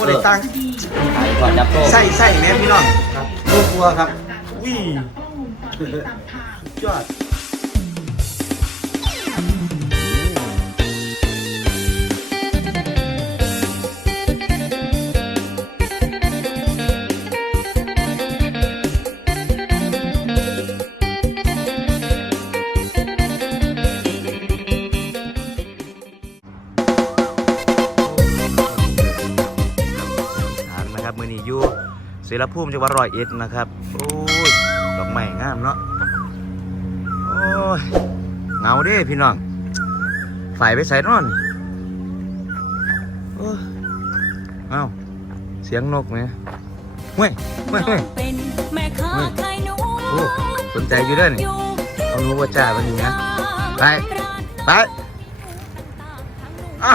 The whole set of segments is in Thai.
บ่ได้ตังขายก่อนจับโต้ใส่ใส่แม่พี่น้องครับโลกลัวครับอุ้ยยอด รภูมิจังหวัดร้อยเอ็ดนะครับโอ้ยดอกไม้งามเนาะโอ้ยเงาเด้พี่น้องฝ่ายไปใส่นอนอ้ยเอ้าเสียงนกไหมเฮ้ยเฮ้ยเฮ้ยเป็นแม่ค้าขายหนูโอ้สนใจอยู่เด้อนี่เอาหนูว่าจ้าวันนี้นะไปไปเอ้า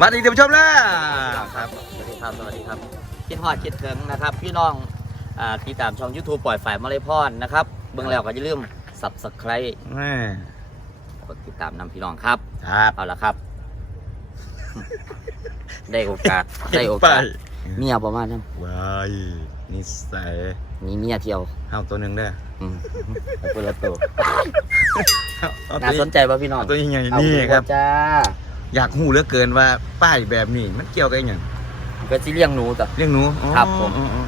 มาดีท่านผู้ชมแล้วครับสวัสดีครับสวัสดีครับ คิดฮอดคิดถึงนะครับ พี่น้องอ่าติดตามช่อง YouTube ปล่อยฝ่ายมาเลยพรนะครับเบื้องแล้วก็อย่าลืม Subscribe แม่กดติดตามนำพี่น้องครับ ครับเอาละครับ ได้โอกาสได้โอกาสเมียประมาณนั้นวายนิสัยนี่เมียเที่ยวเฮาตัวหนึ่งเด้ออืมเอาคนละตัวเอาน่าตัวสนใจป่ะพี่น้องเอาตัวยังไงเอานี่หัวครับ จ้า อยากหูเหลือเกินว่าป้ายแบบนี้มันเกี่ยวกับอหย่าง ก็สิเลี้ยงหนูต่อเรื่องหนูอ๋อครับผม อ๋ออ๋อ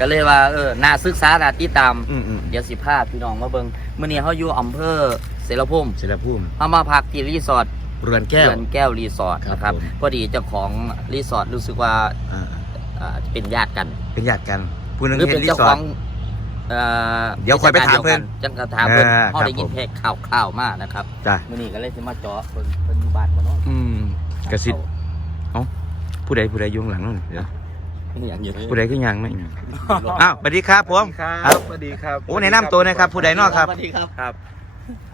ก็เลยว่าเออน่าศึกษาน่าติดตาม อืมอืมเดี๋ยวสิพาพี่น้องมาเบิ่งมื้อนี้เฮาอยู่อำเภอเสรภูมิเสรภูมิเฮามาพักที่รีสอร์ทเรือนแก้ว เรือนแก้วรีสอร์ทครับนะครับผม พอดีเจ้าของรีสอร์ทรู้สึกว่าอ่าอ่าเป็นญาติกันเป็นญาติกันผู้หนึงหรือเฮ็เป็ดนรีเจ้าสอขร์อ ท งเอ่อเดี๋ยวค่อยไปถามเพิ่นจังกระถามเพิ่นอ่าเฮาได้ยินครับผมเพลงข่าวๆมานะครับจ้ะ มื้อนี้ก็เลยสิมาเจาะเพิ่นเพิ่นอยู่บ้านบ่เนาะอืมกระซิบ ผู้ใดผู้ใดอยุ่ข้างหลังนู่นเดี๋ยวนี่อย่างเงี้ยผู้ใดขึ้นยังไม่ยังอ้าวสวัสดีครับผมครับสวัสดีครับโอ้แนะนำตัวหนะครับผู้ใดเนอกครับ สวัสดีครับครับ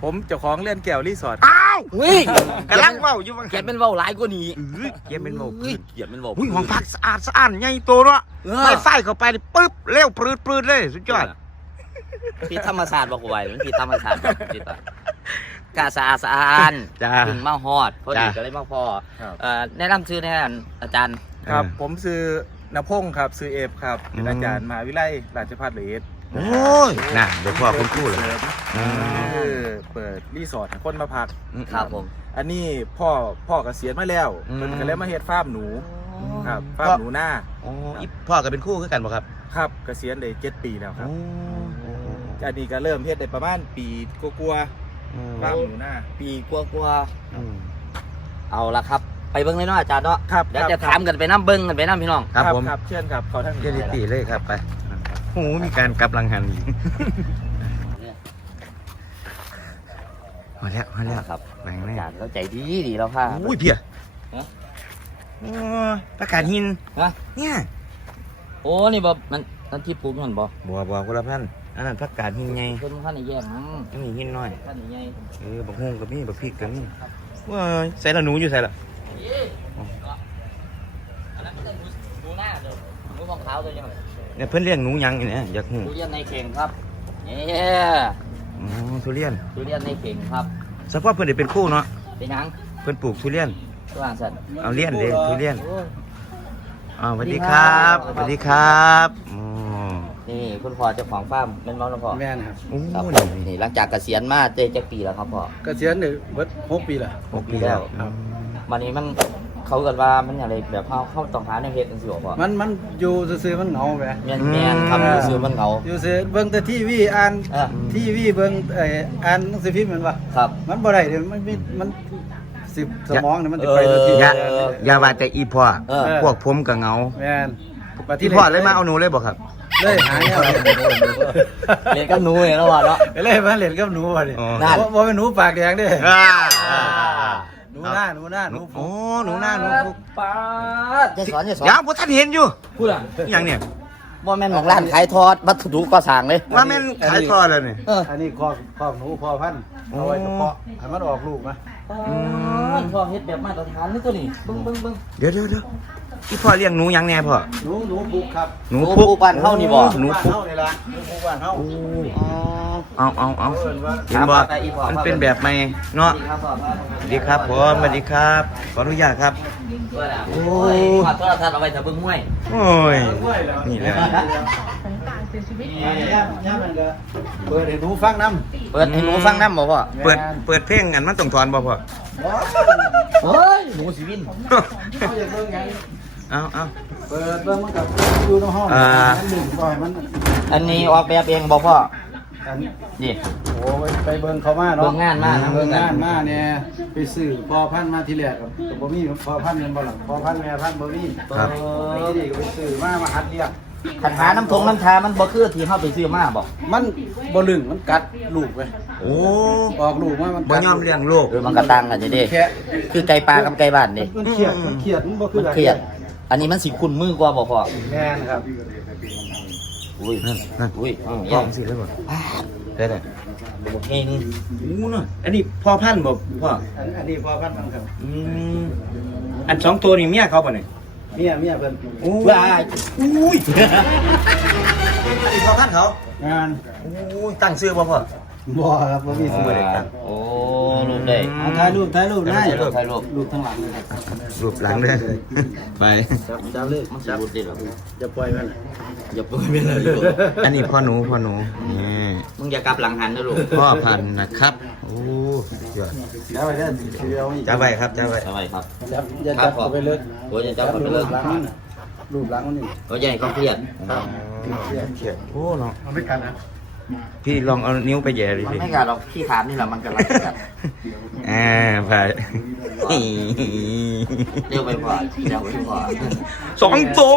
ผมเจ้าของเลื่อนแก้วรีสอร์ทอ้าวเฮ้ยกำลังเว้าอยู่ว่าเกียรติเป็นเว้าหลายกว่านี้เอ้ยเกียรติเป็นเว้าเฮ้ยเกียรติเป็นเว้าอุ้ยห้องพักสะอาดสะอาดใหญ่โตเนาะเออไม่ไฟเข้าไปนี่ปึ๊บเร็วปรืดปรืดเลยสุดยอดพี่ธรรมศาสตร์บอกกูไว้มันพี่ธรรมศาสตร์บอกพี่ต่ กาสะอาดสะอาดจ้า ถึงมาฮอดพอดีจ้าก็เลยมาพอครับ เอ่อแนะนำชื่อแนะนำอาจารย์ครับเออผมซื้อนพงศ์ครับซื้อเอฟครับเป็นอืมอาจารย์มหาวิทยาลัยราชภัฏเลสโอ้ยน่ะเดี๋ยวพ่อคุณครู่เลยเสริมอืม คือเปิดรีสอร์ทให้คนมาพัก ครับผม อันนี้พ่อพ่อเกษียณมาแล้วอืมเพิ่นก็เลยมาเฮ็ดฟาร์มหนูครับฟาร์มหนูหน้าอ๋ออีพ่อก็เป็นคู่คือกันบ่ครับครับเกษียณได้เจ็ดปีแล้วครับโอ้ อันนี้ก็เริ่มเฮ็ดได้ประมาณปีกลัวๆ ฟาร์มหนูหน้า ปีกว่าอืม ๆเอาละครับ ไปเบิ้งเลยเนาะอาจารย์เนาะครับเดี๋ยวครับจะถามกันไปน้ำเบิ้งกันไปน้ำพี่น้อง ครับผมครับเชิญครับเขาทั้งเรียนนิติเลยครับไปโอ้โหมีการกลับหลังหันอีกมาแล้วมาแล้วครับแบ่งเลอายจารย์เราใจดีดีแล้วค่ะอุ้ยเพียฮะ โอ้ยประกาศหิน ฮะเนี่ย โอ้นี่บ่มันนั่นที่ปลูกมันบ่บัวบัวคนละพัน อันนั้นประกาศหินไงเพิ่นท่านนี่แย่งอันนี้หินน้อยท่านนี่ใหญ่เออบักฮงกับนี่บักพริกกับนี่ว้ายใส่ละหนูอยู่ใส่ละอันนั้นมันหนูหน้าเด้อหนูมองขาวตัวยังไงเนี่ยเพิ่นเลี้ยงหนูหยังอยู่เนี่ยอยากหูทุเรียนในเข่งครับนี่อ๋อทุเรียนทุเรียนในเข่งครับสภาพเพิ่นได้เป็นคู่เนาะเป็นหยังเพิ่นปลูกทุเรียนตัวอ่างสันเอาเลี้ยนเลยทุเรียนโอ้ยอ่าสวัสดีครับสวัสดีครับอ๋อ นี่คุณพ่อเจ้าของฟาร์มเป็นน้องนะพ่อแม่นะครับโอ้ครับนี่นี่หลังจากเกษียณมาเจ๊จะปีแล้วครับพ่อเกษียณได้เบิดหกปีละหกปีแล้วครับวันนี้มันเขาเกิดว่ามันอย่างไรแบบเขาเข้าต้องหาในเฮ็ดจังซี่บ่พ่อมันมันอยู่ซื่อๆมันเหงาแหมแม่นแม่นครับอยู่ซื่อมันเหงาอยู่ซื่อเบิ่งแต่ทีวีอ่านเออทีวีเบิ่งเอ่ออ่านหนังสือพิมพ์แมันว่าครับ มันบ่ได้เดี๋ยวมันมีมันสิบสมองเนี่ยมันจะไปเออตัวทีอย่าเอออย่าว่าแต่อีพ่อเออพวกผมก็เหงาแม่นบัดอีพ่อเลยมาเอาหนูเลยบ่ครับ เลยหาแนวเล่นเรียนกับหนูเนี่ยแล้วว่าเนาะเลยมาเล่นกับหนูว่ะดิอ๋อนั่นบ่บ่เป็นหนูปากแดงเด้อ่าหนูหน้าหนูหน้าหนูโอ้หนูหน้าหนูพุกป้าดจะสอนจะสอนยังบ่ทันเห็นอยู่พูดอะอหย่างเนี่ยบ่แม่นของร้านขายทอดวัตถุก่อสร้างเลยว่าแม่นขายทอดเลยนี่เอออันนี้ครอบครอบหนูพ่อพันธุ์เอาไว้เฉพาะให้มันออกลูกนะอืมพ่อเฮ็ดแบบมาตรฐานนี่ตัวนี้เบิ่งเบิ่งเบิ่งเดี๋ยวเดี๋ยวเดี๋ยว อีพ่อเลี้ยงหนูหยังแน่พ่อ หนูหนูปุกครับหนูหนูพุกพุกบ้านเฮานี่บ่ หนูบ้านพุกเฮานี่ล่ะหนูปุกบ้านเฮาโอ้อ๋อ เอาเอาเอาเอิ้นว่าเห็นบ่ครับไปอีพ่อมันเป็นแบบใหม่เนาะดีครับพ่อครับสวัสดีครับผมสวัสดีครับขออนุญาตครับเพื่อนอะโอ้โอ้ยขอโทษทัศน์เอาไว้ถ้าเบิ่งมวยโอ้ย นี่แหละ ย่ามันก็เปิดให้หนูฟังน้ำเปิดให้หนูฟังน้ำบ่พ่อเปิด เปิดเพลงอันมันต้องถอนบ่พ่อเฮ้ยหนูสิวินเขาอยากเบิ่งหยัง เอาเอา เปิดเบิ่งมันกับอยู่ในห้องอ่ามันดึงปล่อยมันอันนี้ออกแบบเองบ่พ่ออันนี่ โอ้ยไปเบิ่งเขามาเนาะเบิ่งงานมานะเบิ่งงานมาเนี่ยไปซื้อพอพันธุ์มาที่แรกกับบ่มีพอพันธุ์เงินบ่หลังพอพันธุ์แม่พันธุ์บ่มีครับนี่นี่ก็ไปซื้อมามาหัดเลี้ยงคันหาน้ำทงน้ำชามันบ่คือที่เฮาไปซื้อมาบ่มันบ่ลึงมันกัดลูกไปโอ้ออกลูกมามันบ่กัดยอมเลี้ยงลูก เออมันก็ต่างกันอยู่เด้แค่คือไก่ปลากับไก่บ้านเด้ มันเครียดมันเครียดมันบ่คือมันกันเครียด อันนี้มันสิคุ้นมือกว่าบ่พ่อแม่นครับอุ้ยนั่นนั่นอุ้ยอืมพ่อสิเลยบ่ได้ได้เฮงโอ้น่ะอันนี้พ่อพันธุ์บ่พ่ออันอันนี้พอพันธุ์มันครับอืมอันสองตัวนี่เมียเขาป่ะเนี่ยเมียเมียเพิ่นโอ้ว้ายอุ้ยอีพ่อพันธุ์เขางานโอ้ยตั้งชื่อบ่พ่อ บ่ครับบ่มีสวยโอ้รูปได้เอาถ่ายรูปถ่ายรูปได้ถ่ายรูปถ่ายรูปรูปข้างหลังเลยครับรูปหลังเลยไปจับจับเลยมันสิรูปได้หรอจะปล่อยมันอย่าเพิ่งเป็นอะไรลูกอันนี้พ่อหนูพ่อหนูนี่มึงอย่ากลับหลังหันนะลูกพ่อพันธุ์นะครับ โอ้ยอดจับไว้เด้อสิเอาอีกจ้าไว้ครับจ้าไว้เอาไว้ครับจับอย่าจับเข้าไปเลยโอ้ยอย่าจับเข้าไปเลยรูปหลังมันน่ะรูปหลังมันนี่โอ้ยอย่าให้เขาเครียดเขียดเขียดโอ้เนาะเอาไม่กันนะ พี่ลองเอานิ้วไปแหย่ดิมันพี่ไม่กัดหรอกขี้ขามนี่แหละมันกำลังกัดอ่าไปเรียกไปพอเรียกไปพอสองตัว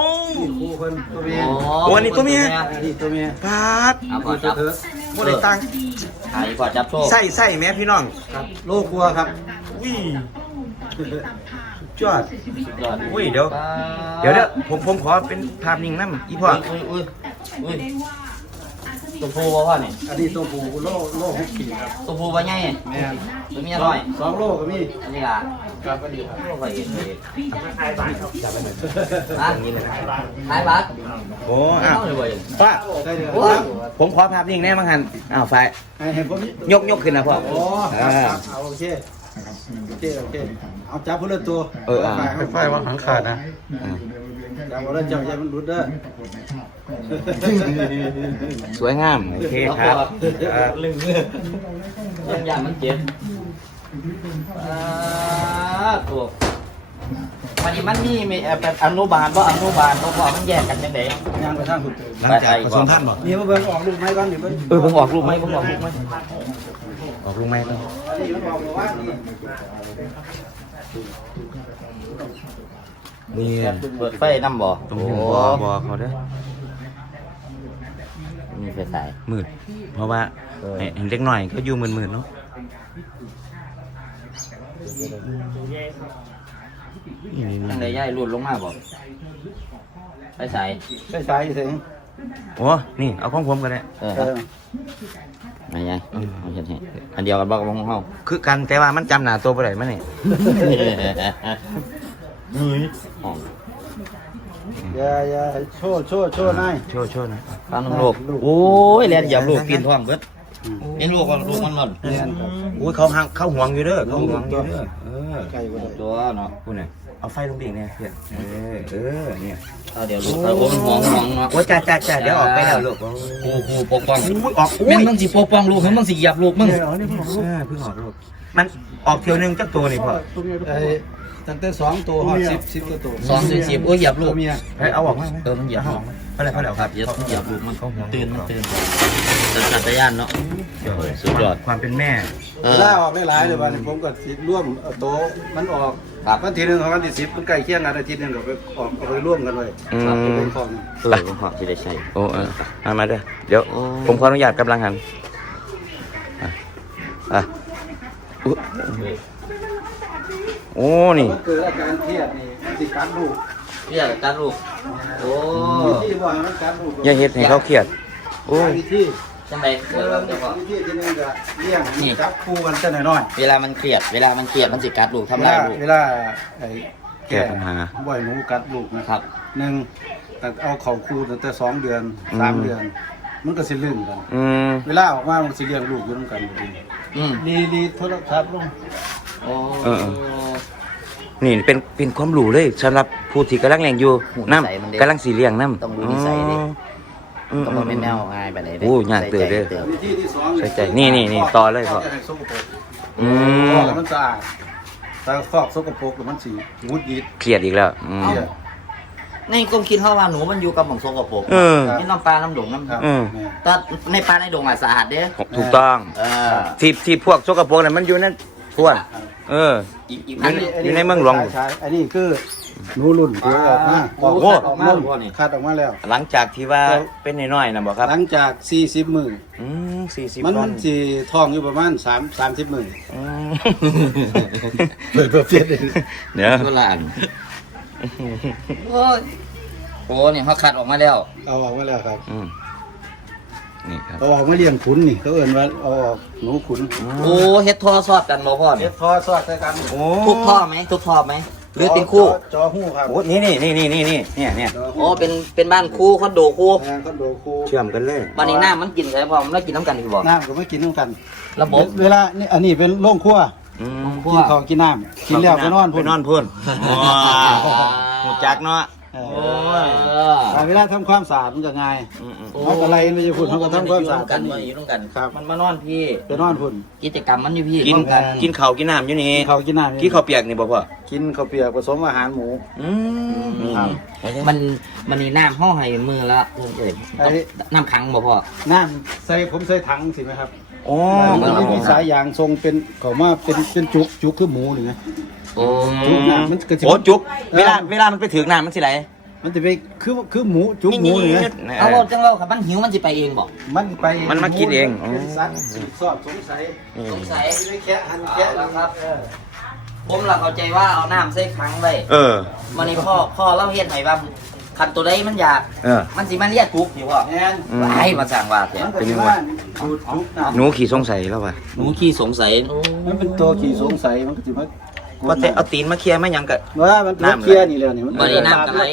คู่เพิ่นตัวเมียโอ้อันนี้ตัวเมียนี่ตัวเมียปาดเอาพอจับโมได้ตังไอ้พอจับโชคใส่ใส่แม่พี่น้องครับโลกลัวครับอุ้ยจอดยอดอุ้ยเดี๋ยว เดี๋ยวเดี๋ยวผมผมขอเป็นภาพนิ่งน้ำอีพ่ออุ้ยอุ้ยอุ้ย ตัวผู้บ่พ่อนี่อันนี้ตัวผู้โลโลหกขีดครับตัวผู้บ่ใหญ่แม่นตัวเมียน้อยสองโลก็มีอันนี้ล่ะครับก็ดีครับโลกไปเองเลยฮะขายบัตรโอ้ไม่อ้าวเอาเลยเว้ยป้าได้เดือนโอ้ยผมขอภาพนิ่งแน่มั้งหันอ้าวไฟให้เห็นผมยกยกขึ้นนะพ่อโอ้ครับครับเอาโอเคโอเคโอเคเอาจับพุ่นละตัวเอออะไฟว่าหางขาดนะ จับพุ่นละเจ้าอย่ามันหลุดเด้อสวยงามโอเคครับครับลึงเลยยังยังมันเจ็บอ่าตัววันนี้มันมีมีเอ่อแบบอนุบาลว่าอนุบาลตัวพ่อมันแยกกันยังไงย่างไปทางคุณหลังจากผสมพันธุ์บ่นี่มาเบิ่งออกลูกไม้ก่อนนี่เบิ่งเออผมออกรูปไหมผมออกรูปไหมออกลูกไหมครับอัน นี้มันออกมาว่านี่นี่เปิดไฟน้ำบ่ตรงโอ้หัวบอเขาเด้อมีไฟสายมืดเพราะว่าเออเห็นเล็กหน่อยก็อยู่มืดๆเนาะนี่นี่ยังไงนี่ย่ายรูดลงมาบ่ไฟสายใช้สายถึงโอ้นี่เอาของผมก็ได้เออเออไงยายเอาเห็นให้อันเดียวกันบ่กับของเฮาคือกันแต่ว่ามันจำหน้าตัวไปได้มั้ยนี่ เฮ้ยอ๋ออย่าอย่าโชว์โชว์โชว์นาย โชว์โชว์หนะฟังน้ำลูกโอ้ยแล่นเหยียบลูกปีนท้องเบิดเห็นลูกว่าลูกมันหมดแม่นครับอุ้ยเขาหังเขาห่วงอยู่เด้อเขาห่วงอยู่เด้อเออไก่บ่ได้ตัวเนาะคุณเนี่ยเอาไฟลงดิ่งเนี่ยเพื่อนเออเออเนี่ยเอาเดี๋ยวลูกเอาโอ้มันห่วงห่วงเนาะโอ้จ้าจ้าจ้าเดี๋ยวออกไปแล้วลูกกูกูปกป้องอุ้ยออกอุ้แม่ยงมึงสิปกป้องลูกมึงสิเหยียบลูกมึงเออนี่เพิ่งออกลูกเพิ่งออกลูกมันออกเที่ยวหนึงจักตัวนี่พ่อไอ้ ตั้งแต่สองตัวฮอดสิบสิบกว่าตัวสองสี่สิบโอ้ยเหยียบลูตักวเมียเฮ้ยเอาออกมาเออมันเหยียบลูกเอาเลยเอาเลยครับเหยียบเหยียบลูกมันตื่นมันตื่นสัญชาตญาณเนาะ สุดยอด ความเป็นแม่เอเวอลาออกหลายๆเดี๋ยววันนี้ผมก็สิร่วมเอาโต๊ะมันออกครับ วันที่หนึ่งของวันที่สิบมันใกล้เคียงกันอาทิตย์หนึงก็ไปออกเอาไปร่วมกันเลยอืม ครับจะเป็นของเออผมขอที่ได้ใช้โอ้เออมามาเด้อเดี๋ยว โอ้ ผมขออนุญาตกำลังหันอะอะอุ๊ย โอ้นี่มันเกิดอาการเครียดนี่มันสิกัดลูกเรียกการลูกโอ้วิธีว่าให้มันกัดลูกอย่าเฮ็ดให้เขาเครียด โอ้ยวิธีจังไดเอเอออเดี๋ยวก่อนวิธีที่หนึงก็เลี้ยงให้นี่มันจับคู่กันจะน้อยเวลามันเครียด เวลามันเครียดมันสิกัดลูกๆทำลายลูก เวลาไอ้แก้ปัญหา บ่อยหนูกัดลูกนะครับหนึ่งแต่เอาเข่าคู่ตั้งแต่สองเดือนสามอืมเดือน มันก็สิลื่นกัน อืมเวลาออกมามันสิเลี้ยงลูกอยู่ด้วยกันอยู่ดีอืมดีดีโทรศัพท์ลงโอ้ เออเอนี่เป็นเป็นความรู้เลยสำหรับผู้ที่กำลังเลี้ยงอยู่หูน้นิสัยมันเด้ำกำลังสีเลี้ยงน้ำต้องรู้นิสัยเด้อืมก็บ่แม่นแนวง่ายไปไหนเด้โอ้ยากเติบเด้อ ใส่ใจวิธีที่สองใส่ใจนี่นี่นี่ต่อเลยพ่อ จะให้สกปรกอืฟมอกแล้วมันสะอาดแต่ฟอกสกปรกแล้วมันสีงุดหยิดเครียดอีกแล้วอืม เนี่ย ในความคิดเขาว่าหนูมันอยู่กับหม่องสกปรกเออ นี่น้ำปลาน้ำดงน้ำครับอืม เนี่ย แต่ในปลาในดงอะสะอาดเด้ถูกต้อง เออ ที่ที่พวกสกปรกเนี่ยมันอยู่นั่น พวน เอออีกอีกอันนี้อยู่ในเมืองหลวง ใช่อันนี้คือหนูรุ่นที่ออกมาโอ้ออกโหมาออกมาบ่นี่คัดออกมาแล้ว หลังจากที่ว่าเป็นน้อยๆนะบอกครับหลังจาก 40มื้ออืมสี่สิบมันวัมันนสิท้องอยู่ประมาณ3 30มื้ออืมเปิดประเภทเลยเดี๋ยวตัวละอันโอ้ยโอ้เนี่ยเขาคัดออกมาแล้ว เอาออกมาแล้วครับอืม นี่ครับ เอาออกมาเลี้ยงขุนนี่เขาเอิ้นว่าเอาออกหนูขุนโอ้เฮ็ดท่อซอดกันบ่พ่อเฮ็เนี่ยดทอสอดใส่กันโอ้ทุกท่อไหมทุกท่อไหมหรือเป็นคู่ จอจอหู้ครับโหนี่นี่นี่นี่นี่นี่เนี่ยเนี่ยจออ๋อหู้เป็นเป็นบ้านคู่คอนโดคู่แพงคอนโดคูเชื่อมกันเลยบ้านนี้น้ำมันกินใช่พอมันไม่กินน้ำกันพี่บอกน้ำก็ไม่กินน้ำกัน ระบบเวลานี่อันนี้เป็นโรงครัวอืมพวกินข้าวกินน้ำกินแล้วไปนอนไปพุ่นนอนพุ่นว้าวหูจักเนาะเอ โอ้ยแต่เวลาทำความสะอาดมันก็ง่ายอืมอืมเขาก็ไล่ไม่ใช่พุ่นเขาก็ทำความสะอาดกันมาอยู่ร่วมกันครับมันมานอนพี่ไปนอนพุ่นกิจกรรมมันอยู่พี่กินกันกินข้าวกินน้ำอยู่นี่กินข้าวกินน้ำกินข้าวเปียกนี่บ่พ่อกินข้าวเปียกผสมอาหารหมูอืมครับนี่มันมันนี่น้ำห้อให้มือละเพิ่นเอ่ยไอ้น้ำขังบ่พ่อน้ำใส่ผมใส่ถังสิไหมครับโอ้มันมีสายยางทรงเป็นเขามาเป็นเป็นจุกจุกคือหมูหรือไง โอ้จุกน้ำมันก็จะโอ้จุกเวลาเวลามันไปถึงน้ำมันสิไหลมันจะไปคือคือหมูจุกหมูหรือไงเอาเราจังเราครับมันหิวมันสิไปเองบอกมันไปมันมากินเองเป็นสัตว์สอบสงสัยนี่สงสัยไม่แค่หันแค่เอาละครับผมล่ะเข้าใจว่าเอาน้ำใส่ขังไว้เออวันนี้พ่อพ่อเล่าเฮ็ดให้ว่าคันตัวใดมันอยากเออมันสิมาเรียกกุ๊กอยู่พ่อแน่นอืมไอ้มาสั่งว่าแต่มันก็จะว่าดูดจุกน้หนูขี่สงสัยแล้วว่ะหนูขี้สงสัยำมันเป็นตัวขี่สงสัยมันก็จะมา ว่าแต่เอาตีนมาเคลียร์ไม่ยังกะว่ามันตัวเคลียร์นี่แล้วนี่มันโอ้น้ำกันไหล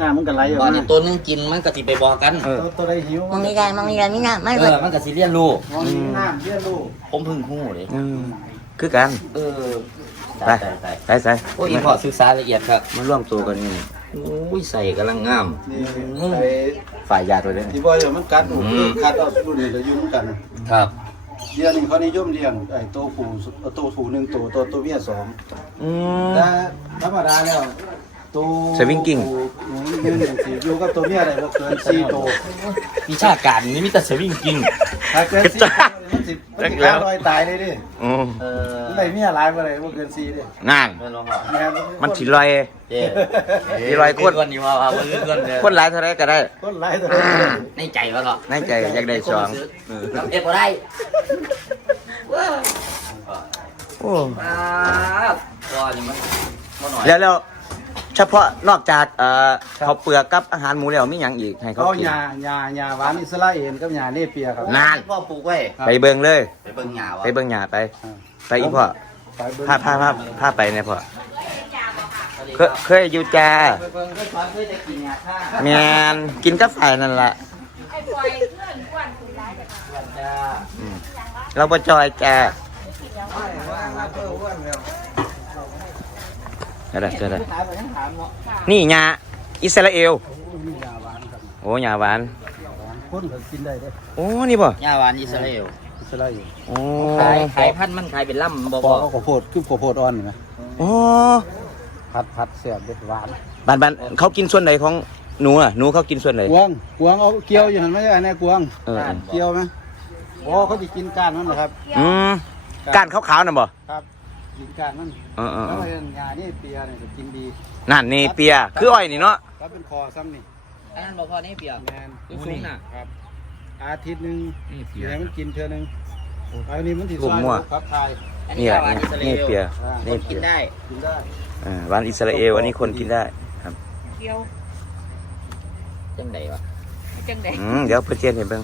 น้ำมันก็ไหลออกตอนมานี้ตัวนึงกินมันก็สิไปบอกกัน เออตัวตัวใดหิวมองนี่ได้มองนี่ได้ไม่น่าไม่เอเลยอมันก็สิเรียนรู้มองนี่น้ำเลี้ยงลูกผมเพึ่งหู้เลยอืมคือกัน เออไปตายตายไปใส่โอ้ยอีพ่อศึกษาละเอียดครับมาร่วมตัวกันนี่โอ้ยใส่กำลังงาม นี่ไอ้ฝ่ายยาตัวเนี้ที่บ่อยมันกัดหูกัดเอารุ่นนี้แล้วอยู่กันครับ เลี้ยงนี่เขานิยมเลี้ยงไอ้ตัวผู้ตัวผู้หนึ่งตัวตัวตัวเมียสองอืม แต่ธรรมดาแล้วตัวสวิงกิ้งหนูยืนอย่างสี่อยู่กับตัวเมียได้บ่เกินสี่ตัววิชาการนี่มีแต่สวิงกิ้งถ้าเกินสี่ตัว มันสิมันสิขาลอยตายเลยดิโอ้เออมันได้เมียหลายบ่ได้บ่เกินสี่ดิงานไม่รู้พ่อแม่มันสิลอย เจ๊มีรอยคนเพื่อนอยู่ว่าว่าเพื่อนเนี่ยคนหลายเท่าไรก็ได้ คนหลายตัวเลยในใจวะเนาะในใจอยากได้สองเออทำเอ็ดบ่ได้โอ้ ป้าบก็นี่มันบ่หน่อยแล้วแล้ว เฉพาะนอกจากเอ่อข้าวเปลือกกับอาหารหมูแล้วมีหยังอีกให้เขาเขากินหญ้าหญ้าหญ้าหวานอิสราเอลกับหญ้าเนเปียครับ นาน พ่อปลูกไว้ไปเบิ่งเลย ไปเบิ่งหญ้าวะไปเบิ่งหญ้าไปไปอีพ่อไปเบิ่งพาพาพาพาไปเนี่ยพ่อเคยเคยอยู่จ้าไปเบิ่งไปสอนเพื่อจะกินหญ้าค่ะแมนกินกับไฟนั่นล่ะจ้า เราบ่จอยจ้าก็ได้ก็ได้ถามไปทั้งถามเนาะนี่หญ้า อิสราเอลมีหญ้าหวานครับโอ้หญ้าหวานคนก็กินได้เด้อโอ้นี่บ่หญ้าหวานอิสราเอลอิสราเอลโอ้ขายขายพันธุ์มันขายเป็นล่ำบ่ปพออกเอาข้าวโพดคือข้าวโพดอ่อนนี่นะโอ้ผัดผัดแซ่บเด็ดหวานบ้านบ้านเขากินส่วนไหนของหนูอะหนูเขากินส่วนไหนกวางกวางเอาเกี๊ยวอยู่หันไหมอันนี้กวางเออเกี๊ยวไหมอ๋อเขาจะกินก้านมันเหรอครับอืมก้านขาวๆน่ะบ่ครับ กินก้านมันเออเออแล้วเออไอ้งานี่เปียเนี่ยจะกินดีนั่นนี่เปียคืออ้อยนี่เนาะครับเป็นคอซ้ำนี่อันนั้นบ่พอนี่เปียก แมนลูกสูงน่ะ ครับ อาทิตย์หนึ่งนี่เปีอยย่าให้มันกินเทื่อหนึงอันนี้มันติดกลุ่มมั่วครับทายอันนี้เนี่ยหญ้าหวานอิสราเอนี่ลเปียอ่านี่เปีกิยนได้กินได้อ่าบ้านอิสราเอลอันนี้คนกินได้ครับเกี่ยวจังไดวะจังไดอืมเดี๋ยวเพื่อนเทียนเห็นเบิ่ง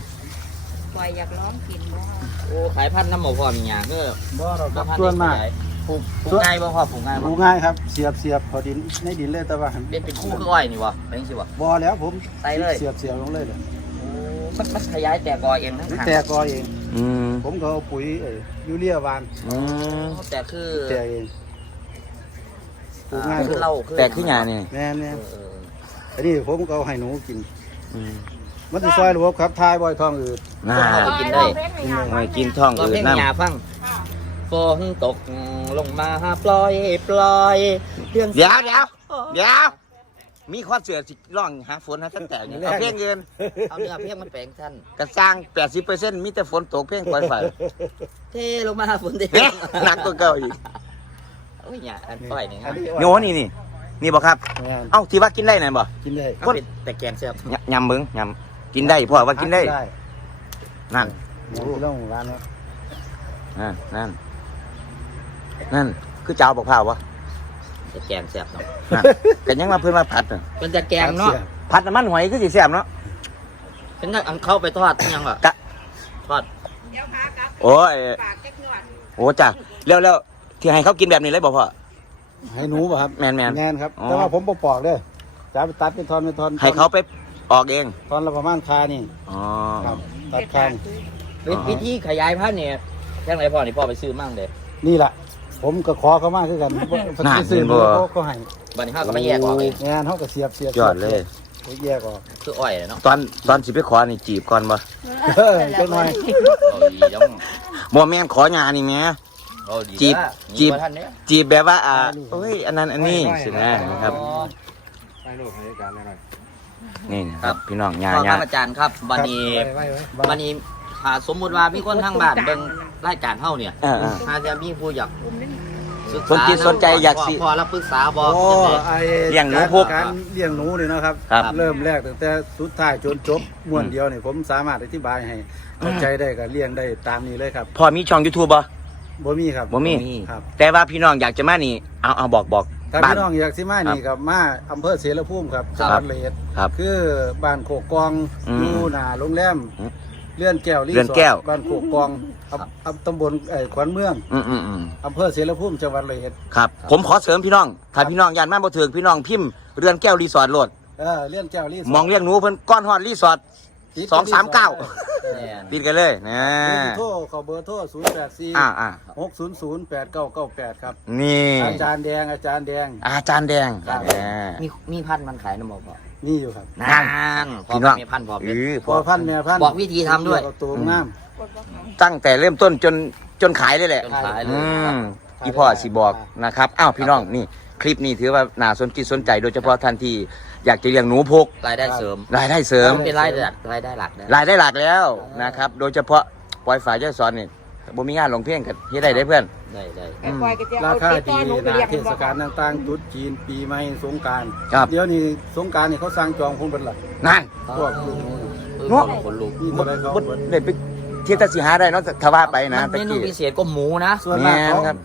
ปล่อยอยากร้องกินบ่โอ้ขายพันธุ์น้ำบ่พอมีหญ้าเด้อบ่เราก็พันธุ์ส่วนมาก ปลูกปลูกง่ายบ่พอปลูกง่ายปบ่ลูกง่ายครับ เสียบเสียบพอดินในดินเลยแต่ว่าเป็นเป็นคู่คืออ้อยนี่วะเป็นจังซี่วะบ่แล้วผมใส่เลย เสียบเสียบลงเลยเลยมันมันขยายแตกกอเองทั้งมันทางแตกกอเอง อืมผมก็เอาปุ๋ยเอ่ยยูเรียหวานอืมแต่คือแตกเองปลูกง่ายคือเหล้าคือแต่ขึ้นหยานี่แม่นแม่เอนอเอออันนี้ผมก็เอาให้หนูกิน อืมมันจะซอยระบบขับทายบ่อยท้องอืด น่า เอากินได้ ไม่กินท้องเราอืเพดลงน้หยาฟัง ฝนตกลงมาปล่อยปล่อยเรื่องำเดี๋ยวเดี๋ยวเดี๋ยว มีข้อเสือสิร้องหาฝนหาตั้งแต่เนี่ยเอาเพลงเงินเอาเนื้อเพลงมันแปลงท่านกระสร้าง80%มีแต่ฝนตกเพลงปล่อยไฟเทลงมาฝนเด็เนี่ยหนักกว่าเก่าอีกโอ้ยหยาอันปล่อยนี่ครับโยนี่นี่นี่บอกครับแม่นเอ้าที่ว่ากินได้ไหนบ่กินได้คนแต่แกงเสียบยยำเบิ้งยำกินได้พ่อว่ากินได้ นั่นหมูที่ต้องร้านเนาะนั่นนั่ นนั่น คือเจ้าบอกพร้าววะแต่แกงเสียบเนาะนั่นกันยังมาเพิ่นมาผัดน่ะมันจะแกงเนาะผัดน้ำมันหอยคือสิแซ่บเนาะเป็นไงอันเข้าไปทอดยังอะกะทอดเดี๋ยวพากลับโอ้ยปากจักหนวดโอ้จ้ะแล้วแล้วที่ให้เขากินแบบนี้เลยบอกพ่อ ให้หนูป่ะครับแม่นแม่นแม่นครับอ๋อ แต่ว่าผมบ่ปอกเด้อจะเอาไปตัดเป็นทอนเป็นทอนให้เขาไปออกเองตอนละประมาณคานี่อ๋อ ครับตัดคานวิวิธีขยายพันธุ์เนี่ยยังไงพ่อนี่พ่อไปซื้อมั่งเด้นี่แหละ ผมก็ขอเขามาคือกันไปซื้อหนูเขาก็ให้บัดนี้เขาก็มาแยกออกเองแม่นเขาก็เสียบเสียบยอดเลย เขาแยกออกคืออ้อยเนาะตอนตอนสิไปขอนี่จีบก่อนบ่เออจังหน่อยเอาดีจังบ่แม่นขอยานี่แหม่ เอาดีจีบนะจีบ นี่ว่าท่านเนี่ยจีบแบบว่าอ่าเอ้ยอันนั้นอันนี้สินะนะครับ อ๋อไปโลกให้การหน่อยนี่นะครับพี่น้องยาพ่อคยารับอาจารย์ครับบัดนี้ไว้ไว้บัดนี้ ถ้าสมมุติว่ามีคนทางบ้านเบิ่งรายการเฮาเนี่ยเออเออ ถ้าจะมีผู้อยากศึกสนจิตษาสนใจอยากสิ พอรับปรึกษาบ่โอ้จังได๋ไอ้เลี้ยงหนูการพกการเลี้ยงหนูเนี่ยนะครับ ครับ เริ่มแรกตั้งแต่สุดท้ายจนจบม้วนเดียวเนี่ยผมสามารถอธิบายให้เข้าใจได้ก็เลี้ยงได้ตามนี้เลยครับพ่อมีช่อง YouTube บ่ บ่มีครับบ่มี ครับ แต่ว่าพี่น้องอยากจะมานี่ เอาเอาบอกบอกถ้าบ้าน พี่น้องอยากสิมานี่กับมาอำเภอเสรภูมิครับครัจับงหวัดเลยเอ็ดครับคือบ้านโคกกองอืมอยู่หน้าโรงแรมอืม เลื่อนแก้วรีสเลื่ออนร์ทแก้วบ้านโคกกองอำอำตำบลไอ้ขวัญเมืองอืมอืมอืมอำเภอเสรภูมิจังหวัดเลยเอ็ดครับ ผมขอเสริมพี่น้อง ถ้าพี่น้องยานมาบ่ถึงพี่น้องพิมพ์เรือนแก้วรีสอร์ทโหลด เออเลื่อนแก้วรีสอร์ทมองเรียกหนูเพิ่นก้อนฮอดรีสอร์ท ติดสองสามเก้าแม่นติดกันเลยนะเบอร์โทรขอเบอร์โทร0 8 4อ่าอ่า6 0 0 8 9 9 8ครับ นี่อาจารย์แดงอาจารย์แดง อาจารย์แดงครับแหมมีมีพันธุ์มันขายนำบ่พ่อ นี่อยู่ครับนั่นพ่อพี่น้องมีพันธุ์พร้อมเอเลยอพอพันธุ์แม่พันธุ์บอกวิธีทำด้วย เกี่กับตัวงาม ตั้งแต่เริ่มต้นจนจนขายเลยแหละจนขายเลอืยครับมพี่พ่อสิบอกนะครับอ้าวพี่น้องนี่ คลิปนี้ถือว่าน่าสนจิตสนใจโดยเฉพาะท่านที่อยากจะเลี้ยงหนูพกรายได้เสริมรายได้เสริม เป็นรายได้หลักรายได้หลักนะ รายได้หลักแล้วนะครับ โดยเฉพาะปล่อยฝ่ายเจ้าสอนนี่ บ่มีงานลงเพลงกันเฮ็ดได้ได้เพื่อน ได้ได้ไอ้ปล่อยก็จะราเอาคาติดต่ดีอหนูไปนาเรียกเทมันศบอกกาลต่างๆตรุษจีนปีใหม่สงกรารครับ เดี๋ยวนี้สงกรารนี่เขาสร้างจองคงเป็นหลักนั่น พวกลูกเนาะคนลูกนี่บ่ตัวใดเขาบ่ได้ไปเที่ยวแตสิหาได้เนาะถ้าว่าไปนะมันตะเมนูกี้ พิเศษก็หมูนะส่วนมากแม่เขานครับ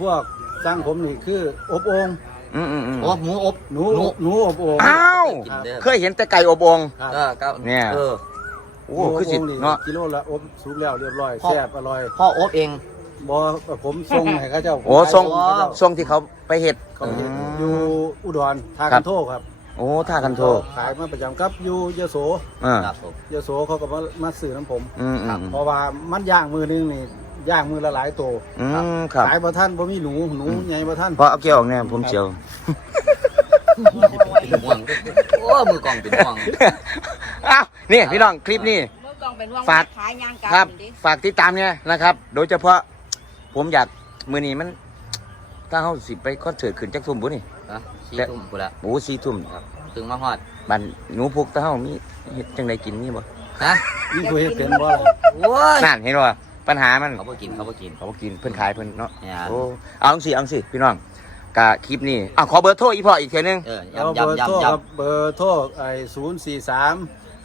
พวกสร้างผมนี่คืออบโองอืมอืมอืมอบหมูอบหนูหนูอบโองอ้าว กินเด้อเคยเห็นแต่ไก่อบโอง ครับ เออก็เนี่ย เออ โอ้คือสิหนูอบโงเนาะกิโลละอบสุกแล้วเรียบร้อยพ่อแซ่บอร่อยพ่ออบเองบอผมส่งให้เขาเจ้าโอ้ทรงให้เขาเจ้าทรงที่เขาไปเฮ็ดเขาเห็นอืมอยู่อุดรทาครักับนโทครับ โอ้ท่ากันโทขายมาประจำครับอยู่ยโสอ่าครับผมยโสเขาก็มามาซื้อน้ำผมอืมอืมเพราะว่ามันย่างมือนึงนี่ย่างมือละหลายตัวอืมครับขายบ่ท่านบ่มีหนูหนูใหญ่บ่ท่านพอเอาเกี่ยวออกเนี่ยผมเจียวเป็นห่วงโอ้มือกล่องเป็นห่วงอ้าว นี่พี่น้องคลิปนี้เมื่อกองเป็นว่างฝาก ขายยางกลับครับ ดิฝากติดตามเนี่ยนะครับ โดยเฉพาะผมอยากมือนี้มัน ถ้าเขาสิไปคอนเสิร์ตขึ้นจักทุ่มบุนี่นะชี้ทุ่มกูละโอ้สี่ทุ่มครับถึงมาฮอดบันหนูพวกถ้าเขามีเฮ็ดจังไดกินนี่บ่ฮะนี่ผู้เฮ็ดเป็นบ่ล่ะโอ้ยนั่นเห็นบ่ปัญหามัน เขาบ่กินเขาบ่กิน เขาบ่กินเพิ่นขายเพิ่นเนาะเนี่ย โอ้เอาจังสิเอาจังสิพี่น้องกะคลิปนี้อะขอเบอร์โทรอีกพออีกเทียนึงเออเอาย้ำเบอร์ย้ำโทรย้ำครับย้ำเบอร์โทรไอ้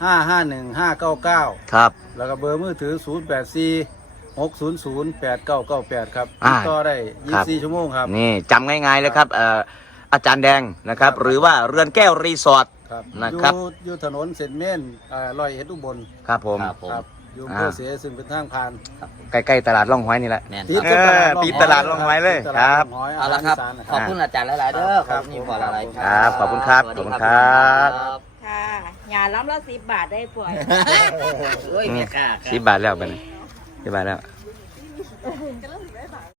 043 551 599ครับ แล้วก็เบอร์มือถือ084 600 8998ครับอ่าติดต่อได้ครับ24ชั่วโมงครับ นี่จำง่ายๆเลยครับเอ่ออาจารย์แดงนะครับ หรือว่าเรือนแก้วรีสอร์ท ครับนะครับ อยู่อยู่ถนนเส้นเม่นอ่าร้อยเอ็ดอุบลครับผม ครับ ผมครับอยู่อ่าเพื่อเสียซึ่งเป็นทางผ่านใกล้ๆตลาดล่องห้อยนี่แหละ แม่นติดคกัรับบเออติดตลาดลงไว้เลยติดตคลารัดบลงไว้เอาละครับสนนะขอบคุณอาจารย์หลาย ๆ เด้อขอบคุณนี่พอละลายครับขอบคุณครับสวัสขอบดีคุณครับค่ะยาล้ำละสิบบาทได้ป่วยเฮ้ยแม่ค่าสิบบาทแล้วไปสิบบาทแล้วกำลัง